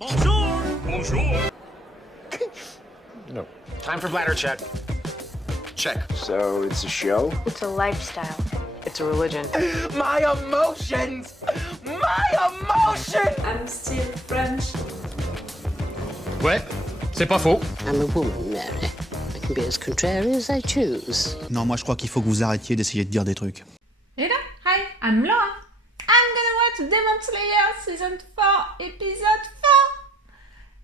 Bonjour! Bonjour! No. Time for bladder check. Check. So it's a show? It's a lifestyle. It's a religion. My emotions! My emotions! I'm still French. Ouais, c'est pas faux. I'm a woman, Mary. I can be as contrary as I choose. Non, moi je crois qu'il faut que vous arrêtiez d'essayer de dire des trucs. Hello, hi, I'm Laura. I'm gonna watch Demon Slayer Season 4, Episode 4!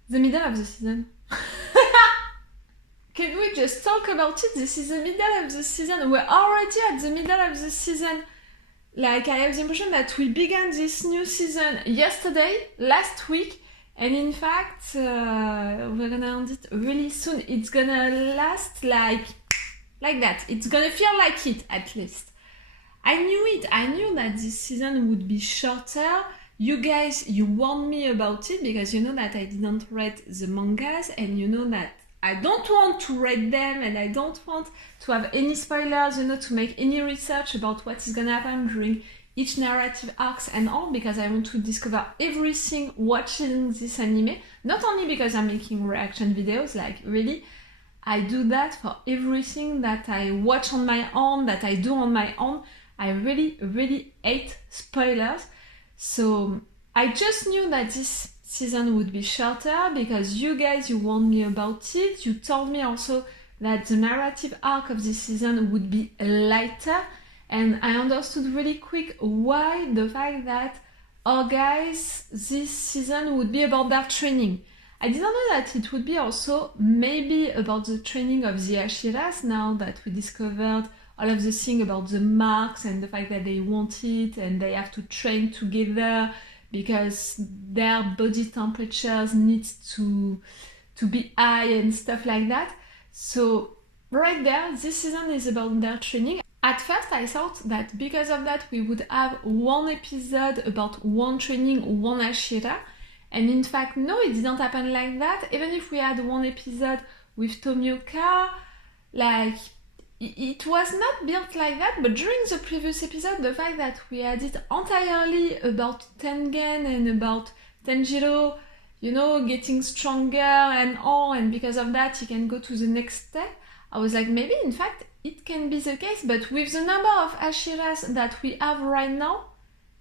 The middle of the season. Can we just talk about it? This is the middle of the season. We're already at the middle of the season. Like, I have the impression that we began this new season yesterday, last week, and in fact, we're gonna end it really soon. It's gonna last like that. It's gonna feel like it, at least. I knew it. I knew that this season would be shorter. You guys, you warned me about it because you know that I didn't read the mangas and you know that I don't want to read them and I don't want to have any spoilers, you know, to make any research about what is gonna happen during each narrative arcs and all, because I want to discover everything watching this anime. Not only because I'm making reaction videos, like really, I do that for everything that I watch on my own, that I do on my own. I really, really hate spoilers. So I just knew that this season would be shorter because you guys, you warned me about it. You told me also that the narrative arc of this season would be lighter. And I understood really quick why. The fact that, oh guys, this season would be about their training. I didn't know that it would be also maybe about the training of the Hashiras, now that we discovered all of the thing about the marks and the fact that they want it and they have to train together because their body temperatures need to be high and stuff like that. So right there, this season is about their training. At first I thought that because of that we would have one episode about one training, one Hashira. And in fact, no, it didn't happen like that. Even if we had one episode with Tomioka, like, it was not built like that, but during the previous episode, the fact that we had it entirely about Tengen and about Tanjiro, you know, getting stronger and all, and because of that he can go to the next step, I was like, maybe in fact it can be the case, but with the number of Hashiras that we have right now,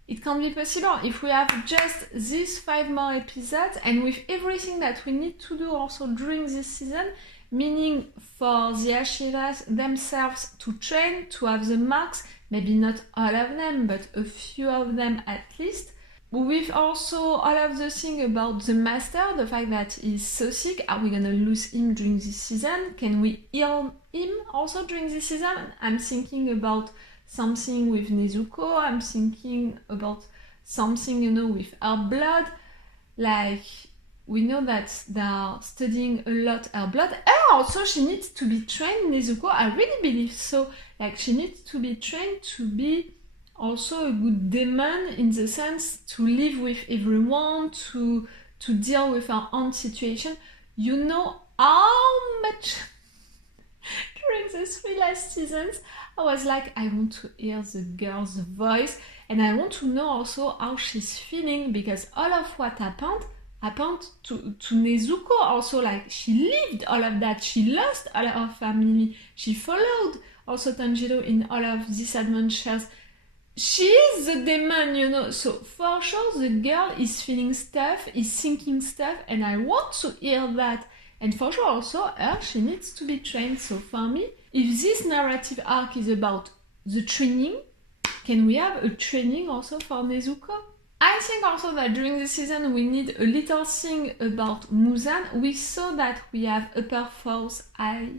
it can't be possible. If we have just these 5 more episodes, and with everything that we need to do also during this season, meaning for the Hashiras themselves to train, to have the marks, maybe not all of them, but a few of them at least. With also all of the thing about the master, the fact that he's so sick, are we gonna lose him during this season? Can we heal him also during this season? I'm thinking about something with Nezuko, I'm thinking about something, you know, with her blood, like, we know that they are studying a lot her blood. And also she needs to be trained, Nezuko. I really believe so. Like, she needs to be trained to be also a good demon in the sense to live with everyone, to deal with her own situation. You know how much during the 3 last seasons I was like, I want to hear the girl's voice and I want to know also how she's feeling, because all of what happened to Nezuko also. Like, she lived all of that, she lost all of her family, she followed also Tanjiro in all of these adventures. She is the demon, you know, so for sure the girl is feeling stuff, is thinking stuff, and I want to hear that. And for sure also her, she needs to be trained. So for me, if this narrative arc is about the training, can we have a training also for Nezuko? I think also that during the season we need a little thing about Muzan. We saw that we have upper force eye,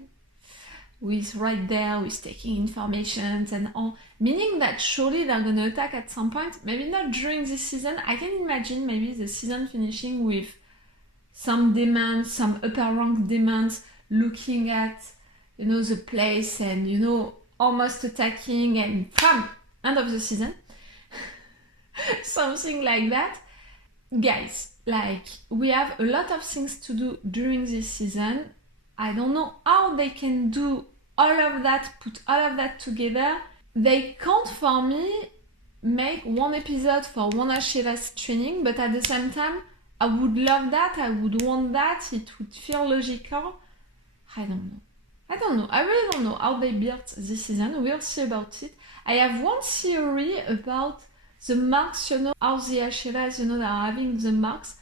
who is right there with taking information and all, meaning that surely they're gonna attack at some point. Maybe not during this season. I can imagine maybe the season finishing with some demons, some upper rank demons looking at, you know, the place and, you know, almost attacking, and bam, end of the season. Something like that. Guys, like, we have a lot of things to do during this season. I don't know how they can do all of that, put all of that together. They can't, for me, make one episode for one Hashira's training, but at the same time, I would love that, I would want that, it would feel logical. I don't know. I really don't know how they built this season. We'll see about it. I have one theory about the marks, you know, how the Hashiras, you know, that are having the marks.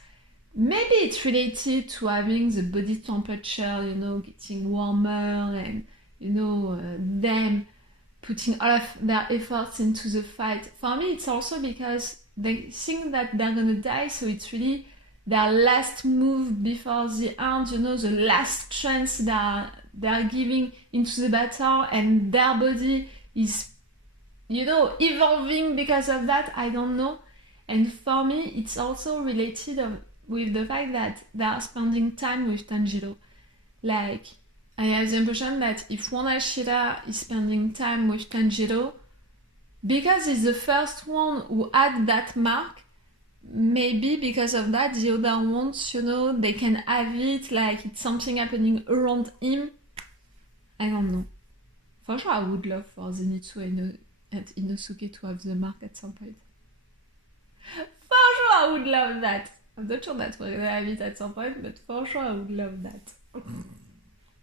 Maybe it's related to having the body temperature, you know, getting warmer and, you know, them putting all of their efforts into the fight. For me, it's also because they think that they're gonna die, so it's really their last move before the end, you know, the last chance they're giving into the battle, and their body is, you know, evolving because of that. I don't know. And for me, it's also related with the fact that they are spending time with Tanjiro. Like, I have the impression that if one Hashira is spending time with Tanjiro, because he's the first one who had that mark, maybe because of that, the other ones, you know, they can have it, like it's something happening around him. I don't know. For sure, I would love for Zenitsu and Inosuke to have the mark at some point. For sure, I would love that. I'm not sure that we're gonna have it at some point, but for sure, I would love that.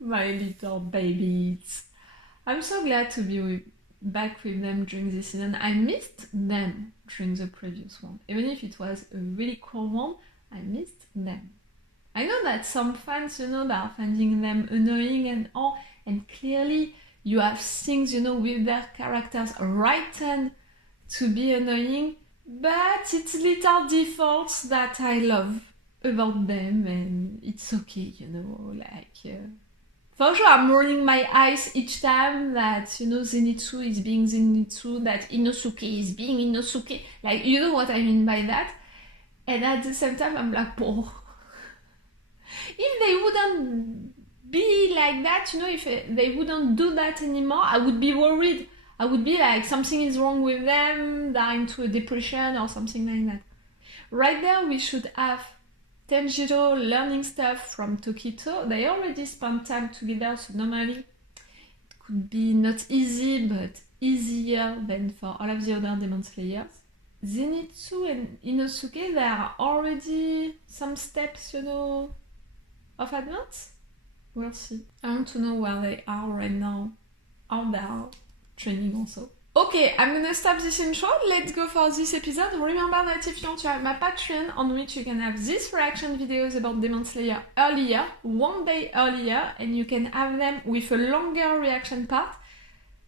My little babies. I'm so glad to be back with them during this season. I missed them during the previous one. Even if it was a really cool one, I missed them. I know that some fans, you know, that are finding them annoying and all, and clearly you have things, you know, with their characters written to be annoying, but it's little defaults that I love about them, and it's okay, you know, like... For sure, I'm rolling my eyes each time that, you know, Zenitsu is being Zenitsu, that Inosuke is being Inosuke. Like, you know what I mean by that? And at the same time, I'm like, oh. If they wouldn't be like that, you know, if they wouldn't do that anymore, I would be worried. I would be like, something is wrong with them, they're into a depression or something like that. Right there, we should have Tanjiro learning stuff from Tokito. They already spent time together, so normally it could be not easy, but easier than for all of the other Demon Slayers. Zenitsu and Inosuke, there are already some steps, you know, of advance. We'll see. I want to know where they are right now, how they are training also. Okay, I'm gonna stop this intro. Let's go for this episode. Remember that if you want to have my Patreon, on which you can have these reaction videos about Demon Slayer earlier, one day earlier, and you can have them with a longer reaction part.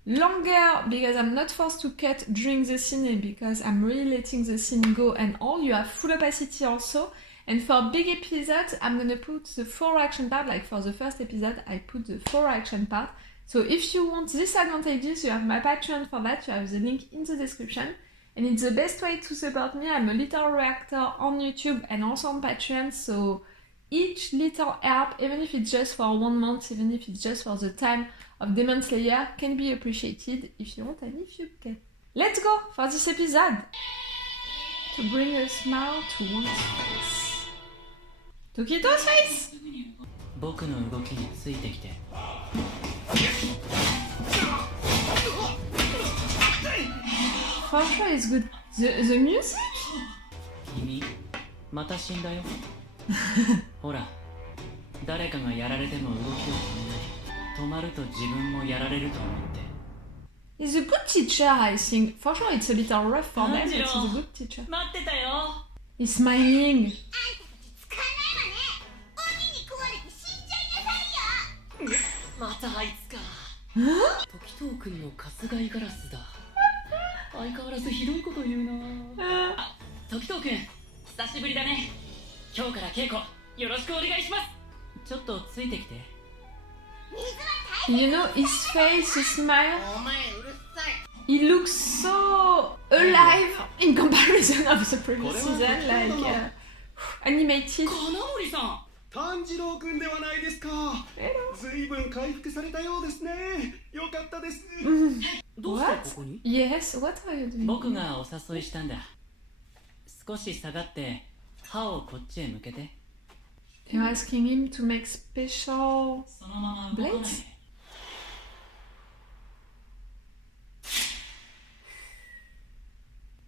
Longer because I'm not forced to cut during the scene and because I'm really letting the scene go and all. You have full opacity also. And for big episodes, I'm gonna put the 4 reaction part, like for the first episode, I put the 4 reaction part. So if you want these advantages, you have my Patreon for that, you have the link in the description. And it's the best way to support me. I'm a little reactor on YouTube and also on Patreon, so each little help, even if it's just for 1 month, even if it's just for the time of Demon Slayer, can be appreciated if you want and if you can. Let's go for this episode! To bring a smile to one's face. Tokito's face! 僕の動きについてきて For sure it's good. The music? 君また死んだよほら誰かがやられても動きを止めない止まると自分もやられると思って He's a good teacher, I think. For sure it's a little rough for them, but he's a good teacher. 待ってたよ He's smiling. またあいつか時藤君の春日井ガラスだ相変わらずひどいこと言うなあ時藤君久しぶりだね今日から稽古よろしくお願いしますちょっとついてきて You know, his face, his smile, he looks so alive in comparison of the previous season, like animated. 金森さん炭治郎くんではないですか。ずいぶん回復されたようですね。よかったです。どうしてここに Yes, what are you doing? 僕がお誘いしたんだ少し下がって歯をこっちへ向けて You're asking him to make special そのまま動かないで blades?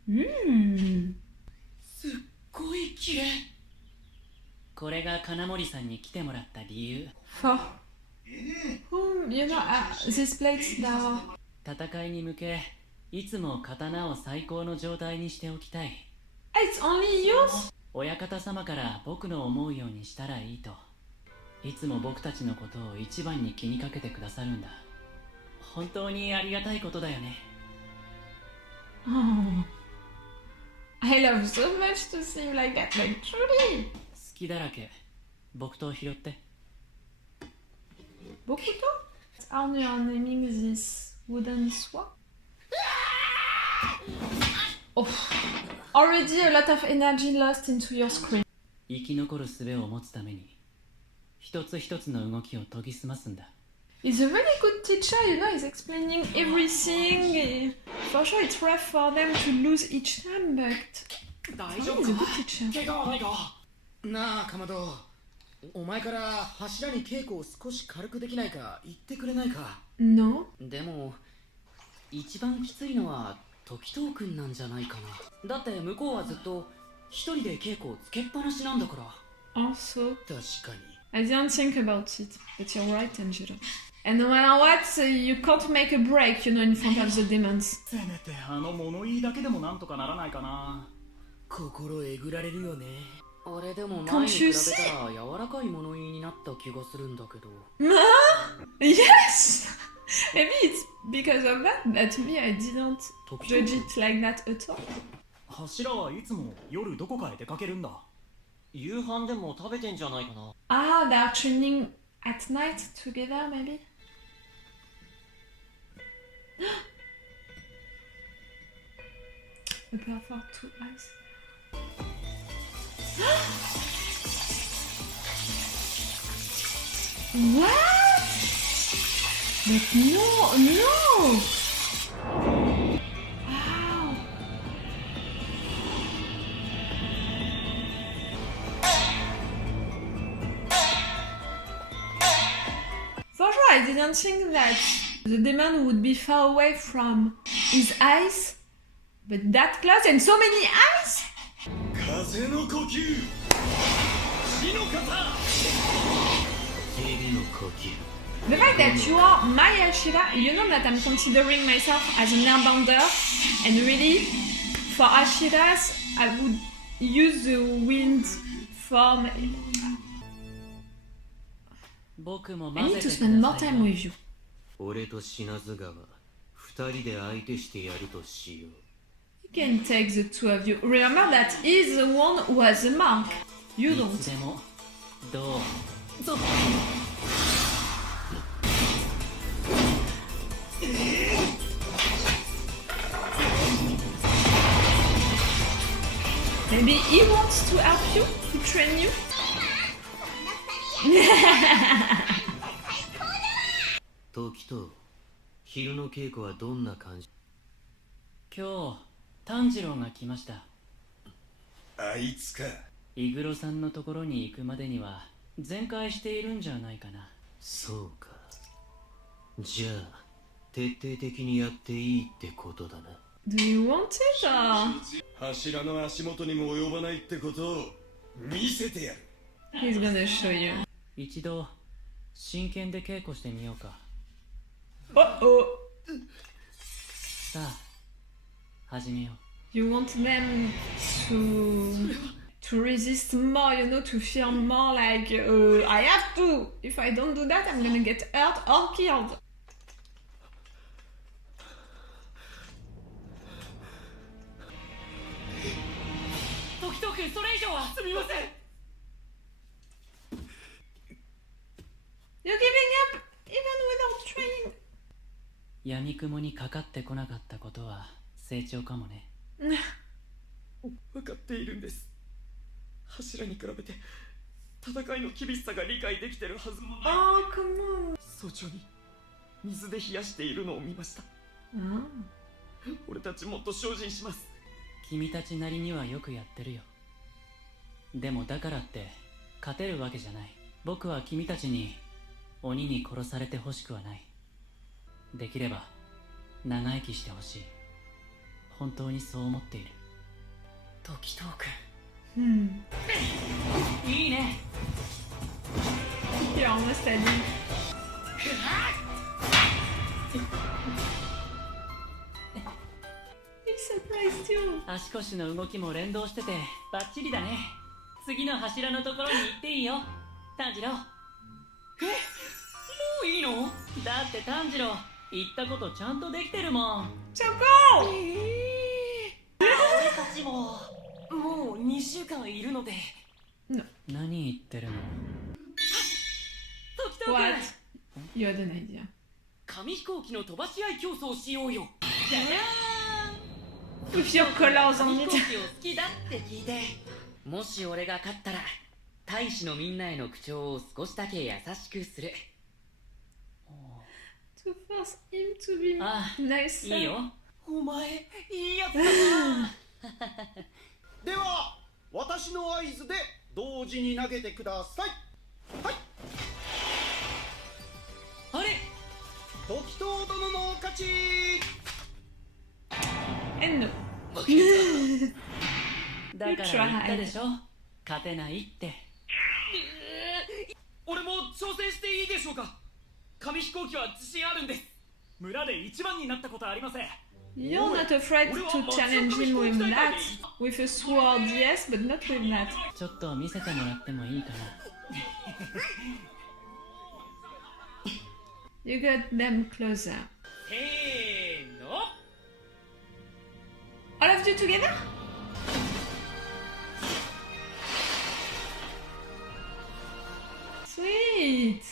Hmm. すっごい綺麗これが金森さんに来てもらった理由。 For whom, you know, this plate now. 戦いに向け、いつも刀を最高の状態にしておきたい。It's only yours? 親方様から僕の思うようにしたらいいと。いつも僕たちのことを一番に気にかけてくださるんだ。本当にありがたいことだよね。Oh. I love so much to see him like that, like truly. 好きだらけ。僕と拾って。Beaucoup de Are you naming this wooden sword? Oh. Already a lot of energy lost into your screen. 生き残る術を持つために、一つ一つの動きを研ぎ澄ますんだ。He's a really good teacher, you know, he's explaining everything. For sure it's rough for them to lose each time, but he's a good teacher. 怪我はないか。なあ、かまど。お前から柱に稽古を少し軽くできないか言ってくれないか。 No? でも、一番きついのは時藤くんなんじゃないかな。だって向こうはずっと一人で稽古をつけっぱなしなんだから。Also, 確かに。 I didn't think about it, but you're right, Tanjiro. And no matter what, you can't make a break, you know, in front of the demons. せめてあの物言いだけでもなんとかならないかな。心えぐられるよね。あれでも前に比べたら柔らかい物言いになった気がするんだけど。Yes! Maybe it's because of that, but me, I didn't judge it like that at all. 柱はいつも夜どこかへ出かけるんだ。夕飯でも食べてんじゃないかな。Ah, they're training at night together, maybe? A pair for 2 eyes. What? But no! Wow! For sure, I didn't think that the demon would be far away from his eyes, but that close and so many eyes? 風の呼吸。死の型。 The fact that you are my Hashira, you know that I'm considering myself as an airbender, and really, for Hashiras, I would use the wind form. I need to spend more time with you. 俺と品津川、二人で相手してやるとしよう。 You can take the two of you. Remember that he's the one who has the mark. You い don't. つでもどうぞ。 Maybe he wants to help you, to train you. 時と昼の稽古はどんな感じ？今日炭治郎が来ました。あいつか。イグロさんのところに行くまでには全開しているんじゃないかな。そうか。じゃあ徹底的にやっていいってことだな。Do you want it or? 柱の足元にも及ばないってことを見せてやる。 He's gonna show you. 一度真剣で稽古してみようか。Uh-oh. さあ始めよう。 You want them to resist more, you know, to feel more like I have to. If I don't do that, I'm gonna get hurt or killed. 時藤君、それ以上はすみません。 You're giving up even without training. 闇雲にかかってこなかったことは成長かもね。分かっているんです。柱に比べて戦いの厳しさが理解できてるはずもない。 Oh, come on. 早朝に水で冷やしているのを見ました。俺たちもっと精進します。君たちなりにはよくやってるよ。でもだからって勝てるわけじゃない。僕は君たちに鬼に殺されてほしくはない。できれば長生きしてほしい。本当にそう思っている。時藤君。いいね。 You're almost at him. He surprised you. 足腰の動きも連動しててバッチリだね。次の柱のところに行っていいよ、炭治郎。もういいの？だって炭治郎行ったことちゃんとできてるもん。Choco! 俺たちももう2週間いるので。No. 何言ってるの？時々 What? You had an idea. 紙飛行機の飛ばし合い競争しようよ。じゃじゃーん。 With your colors 紙 on 飛 it. 行機を好きだって聞いて、もし俺が勝ったら大使のみんなへの口調を少しだけ優しくする。 To force him to be ああ、 nice. いいよ。お前いいやつだな。では私の合図で同時に投げてください。はい、あれ、時藤殿の勝ち。 And no. だから言ったでしょ、勝てないって。俺も挑戦していいでしょうか。紙飛行機は自信あるんです。村で一番になったことはありません。 You're not afraid to challenge him with that? With a sword, yes, but not with that. ちょっと見せてもらってもいいかな。 You got them closer. せーの。 All of you together? Sweet!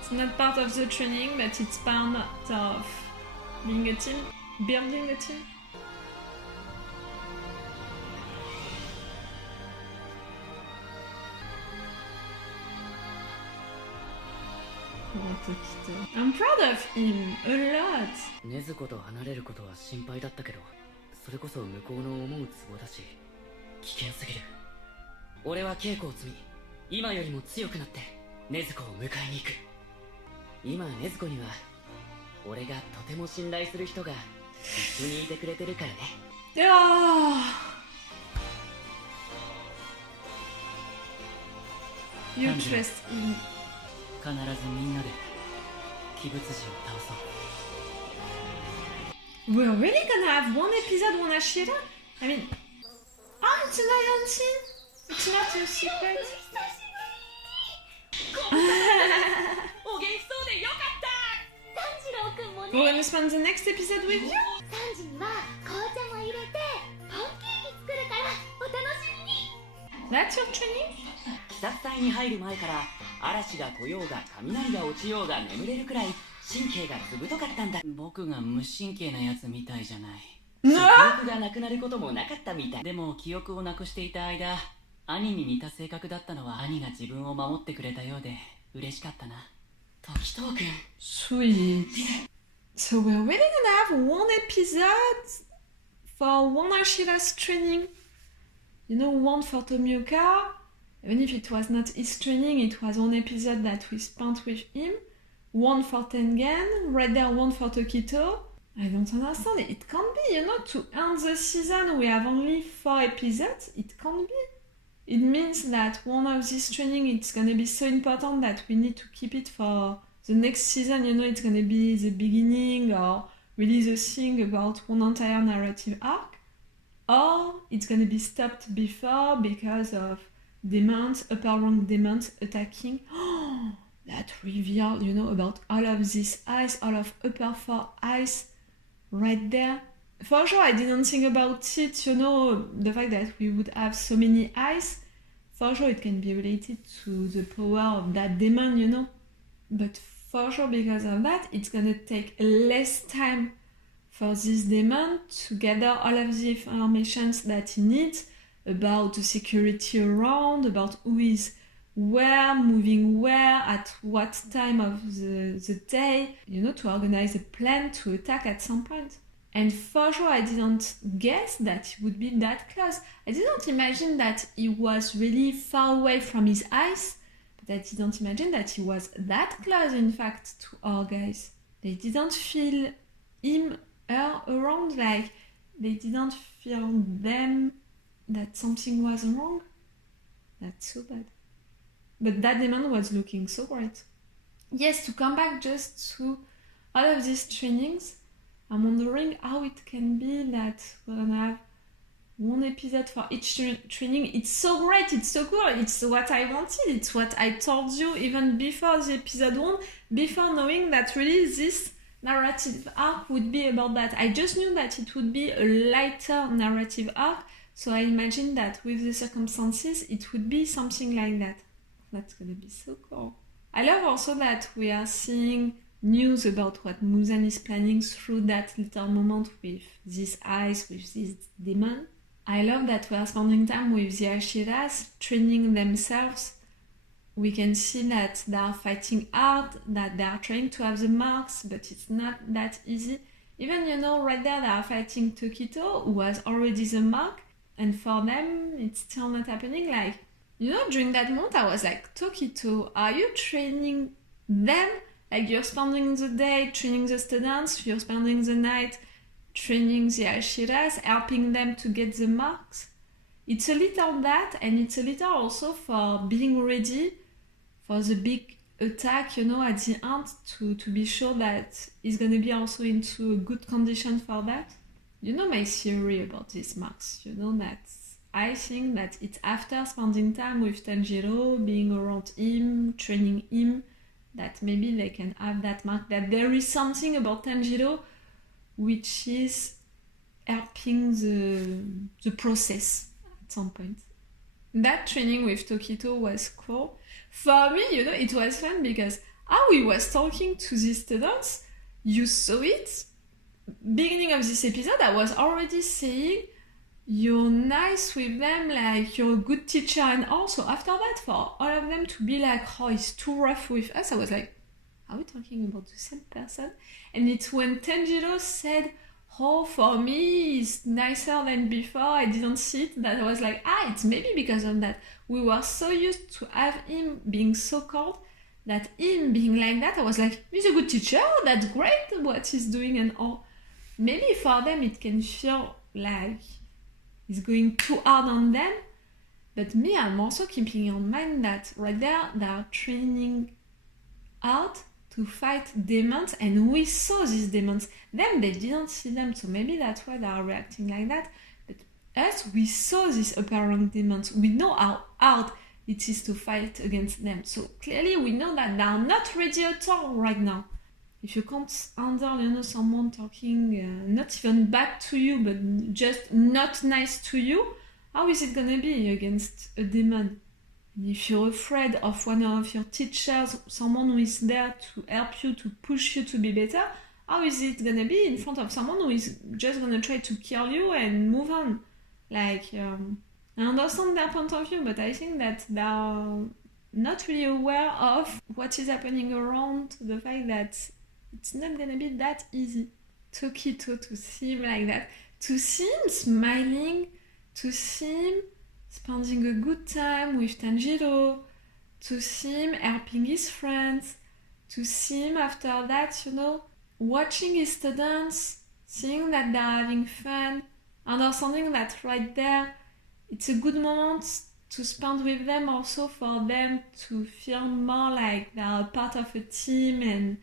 It's not part of the training, but it's part of being a team, building a team. Oh, Tokito. I'm proud of him a lot. 禰豆子と離れることは心配だったけど、それこそ向こうの思うツボだし危険すぎる。俺は稽古を積み、今よりも強くなって禰豆子を迎えに行く。今禰豆子には俺がとても信頼する人が一緒にいてくれてるからね。 You trust him. 必ずみんなで鬼物児を倒そう。 We're really gonna have one episode on Hashira? I mean... Oh, it's an iron scene? It's not your secret? お元気そうでよかった。炭治郎くんも We're ね。 gonna spend the next episode with you? 3時には紅茶も入れてパンケーキ作るからお楽しみに。 That's your training? 鬼殺隊に入る前から嵐が来ようが雷が落ちようが眠れるくらい神経がずぶとかったんだ。僕が無神経なやつみたいじゃない。食欲がなくなることもなかったみたい。でも記憶をなくしていた間、兄に似た性格だったのは兄が自分を守ってくれたようで嬉しかったな。時藤くん。 Sweet. So we're really gonna have one episode for one Hashira's training. You know, one for Tomioka. Even if it was not his training, it was one episode that we spent with him. One for Tengen, right there one for Tokito. I don't understand. It can't be, you know, to end the season we have only 4 episodes. It can't be. It means that one of this training it's gonna be so important that we need to keep it for the next season. You know, it's gonna be the beginning or really the thing about one entire narrative arc. Or it's gonna be stopped before because of demons, upper rank demons attacking. Oh, that reveal, you know, about all of this ice, all of upper 4 ice right there. For sure, I didn't think about it, you know, the fact that we would have so many ice. For sure, it can be related to the power of that demon, you know. But for sure, because of that, it's gonna take less time for this demon to gather all of the information that he needs about the security around, about who is where, moving where, at what time of the day, you know, to organize a plan to attack at some point. And for sure, I didn't guess that he would be that close. I didn't imagine that he was really far away from his ice, but I didn't imagine that he was that close, in fact, to our guys. they didn't feel him, her around, like they didn't feel them that something was wrong. That's so bad. But that demon was looking so great. Yes, to come back just to all of these trainings, I'm wondering how it can be that we're gonna have one episode for each training. It's so great, it's so cool, it's what I wanted, it's what I told you even before the episode 1, before knowing that really this narrative arc would be about that. I just knew that it would be a lighter narrative arc, so I imagined that with the circumstances it would be something like that. That's gonna be so cool. I love also that we are seeing news about what Muzan is planning through that little moment with these eyes, with this demon. I love that we are spending time with the Hashiras, training themselves. We can see that they are fighting hard, that they are trying to have the marks, but it's not that easy. Even, right there they are fighting Tokito, who has already the mark, and for them it's still not happening. Like, during that moment I was like, Tokito, are you training them? Like, you're spending the day training the students, you're spending the night training the Hashiras, helping them to get the marks. It's a little that, and it's a little also for being ready for the big attack, at the end, to be sure that he's going to be also into a good condition for that. My theory about these marks, that I think that it's after spending time with Tanjiro, being around him, training him, that maybe they can have that mark, that there is something about Tanjiro which is helping the process at some point. That training with Tokito was cool. For me, it was fun because how he was talking to the students, you saw it. Beginning of this episode, I was already saying, you're nice with them, like you're a good teacher, and also after that, for all of them to be like, oh, he's too rough with us, I was like, are we talking about the same person? And it's when Tanjiro said, oh, for me, he's nicer than before, I didn't see it, that I was like, it's maybe because of that. We were so used to have him being so cold, that him being like that, I was like, he's a good teacher, that's great what he's doing and all. Maybe for them it can feel like he's going too hard on them, but me, I'm also keeping in mind that right there, they are training hard to fight demons, and we saw these demons. Them, they didn't see them, so maybe that's why they are reacting like that. But us, we saw these apparent demons. We know how hard it is to fight against them. So clearly we know that they are not ready at all right now. If you can't handle, someone talking not even bad to you, but just not nice to you, how is it gonna be against a demon? And if you're afraid of one of your teachers, someone who is there to help you, to push you to be better, how is it gonna be in front of someone who is just gonna try to kill you and move on? Like, I understand their point of view, but I think that they are not really aware of what is happening around, the fact that it's not gonna be that easy. Tokito, to see him like that, to see him smiling, to see him spending a good time with Tanjiro, to see him helping his friends, to see him after that, watching his students, seeing that they're having fun, understanding that right there, it's a good moment to spend with them, also for them to feel more like they're a part of a team and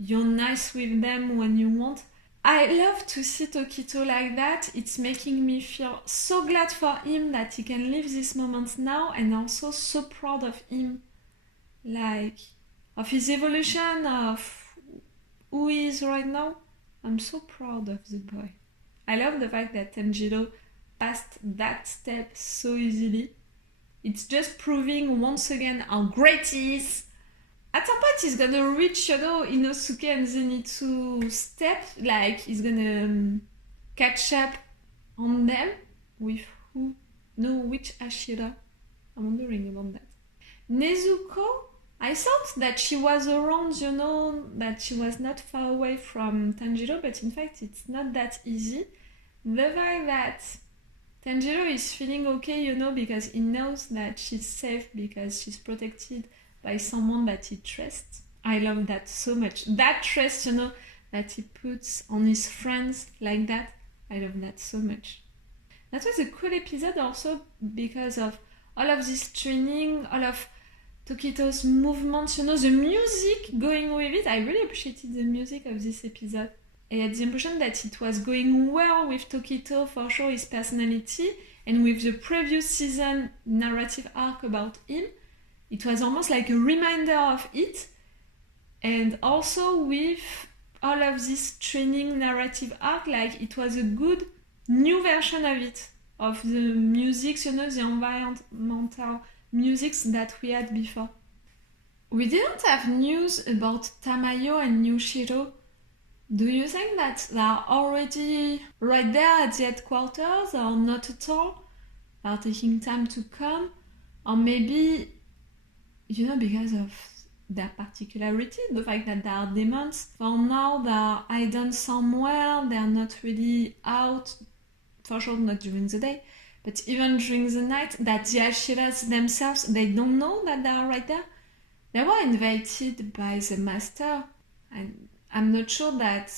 you're nice with them when you want. I love to see Tokito like that. It's making me feel so glad for him that he can live this moment now, and also so proud of him, like of his evolution, of who he is right now. I'm so proud of the boy. I love the fact that Tanjiro passed that step so easily. It's just proving once again how great he is. At some point he's gonna reach, Inosuke and Zenitsu step, like he's gonna catch up on them with who? No, which Hashira? I'm wondering about that. Nezuko, I thought that she was around, that she was not far away from Tanjiro, but in fact it's not that easy. The fact that Tanjiro is feeling okay, because he knows that she's safe because she's protected by someone that he trusts. I love that so much. That trust, you know, that he puts on his friends like that. I love that so much. That was a cool episode also because of all of this training, all of Tokito's movements, you know, the music going with it. I really appreciated the music of this episode. I had the impression that it was going well with Tokito, for sure, his personality, and with the previous season narrative arc about him. It was almost like a reminder of it, and also with all of this training narrative arc, like it was a good new version of it, of the music, you know, the environmental musics that we had before. We didn't have news about Tamayo and Yushiro. Do you think that they are already right there at the headquarters or not at all? They are taking time to come? Or maybe, you know, because of their particularity, the fact that they are demons, for now they are hidden somewhere, they are not really out, for sure not during the day, but even during the night, that the Hashiras themselves, they don't know that they are right there. They were invited by the master, and I'm not sure that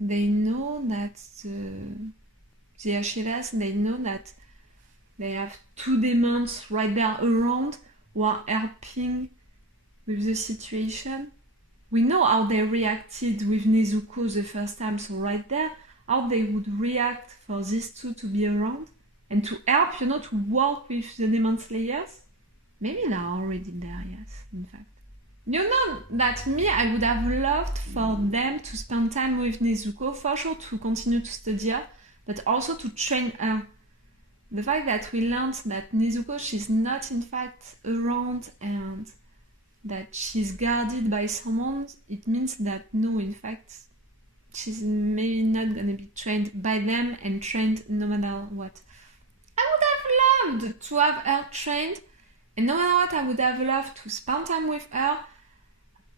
they know that the Hashiras, they know that they have two demons right there around who are helping with the situation. We know how they reacted with Nezuko the first time, so right there, how they would react for these two to be around and to help, you know, to work with the Demon Slayers. Maybe they're already there, yes, in fact. You know that me, I would have loved for them to spend time with Nezuko, for sure to continue to study her, but also to train her. The fact that we learned that Nezuko, she's not in fact around and that she's guarded by someone, it means that no, in fact, she's maybe not gonna be trained by them and trained no matter what. I would have loved to have her trained, and no matter what, I would have loved to spend time with her.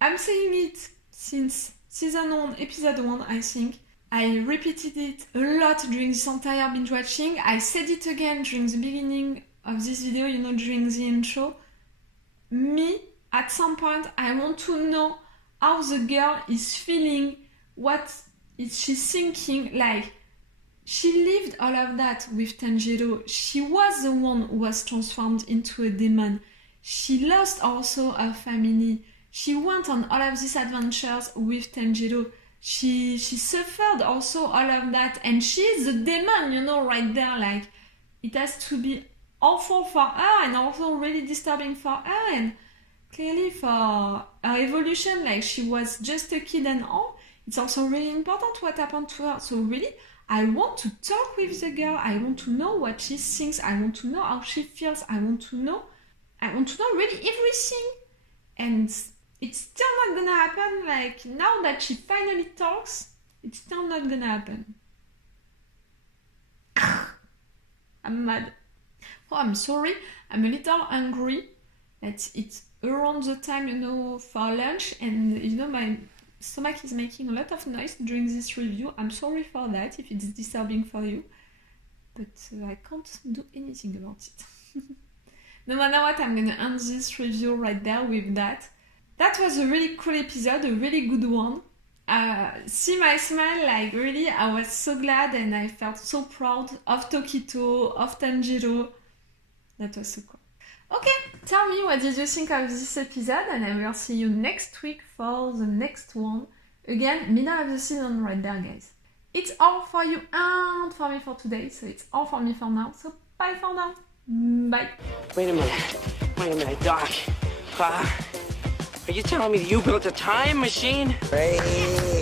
I'm saying it since season 1, episode 1, I think. I repeated it a lot during this entire binge watching. I said it again during the beginning of this video, you know, during the intro. Me, at some point, I want to know how the girl is feeling, what is she thinking. Like, she lived all of that with Tanjiro. She was the one who was transformed into a demon. She lost also her family. She went on all of these adventures with Tanjiro. She suffered also all of that, and she is the demon, you know, right there. Like, it has to be awful for her and also really disturbing for her, and clearly for her evolution, like she was just a kid and all. It's also really important what happened to her. So really, I want to talk with the girl. I want to know what she thinks. I want to know how she feels. I want to know really everything. And it's still not gonna happen. Like, now that she finally talks, it's still not gonna happen. I'm mad. Oh, I'm sorry. I'm a little angry that it's around the time, you know, for lunch, and you know, my stomach is making a lot of noise during this review. I'm sorry for that if it's disturbing for you, but I can't do anything about it. No matter what, I'm gonna end this review right there with that. That was a really cool episode, a really good one. See my smile, like really, I was so glad and I felt so proud of Tokito, of Tanjiro. That was so cool. Okay, tell me what did you think of this episode, and I will see you next week for the next one. Again, middle of the season right there, guys. It's all for you and for me for today, so it's all for me for now. So bye for now. Bye. Wait a minute, Doc. Are you telling me that you built a time machine? Hey.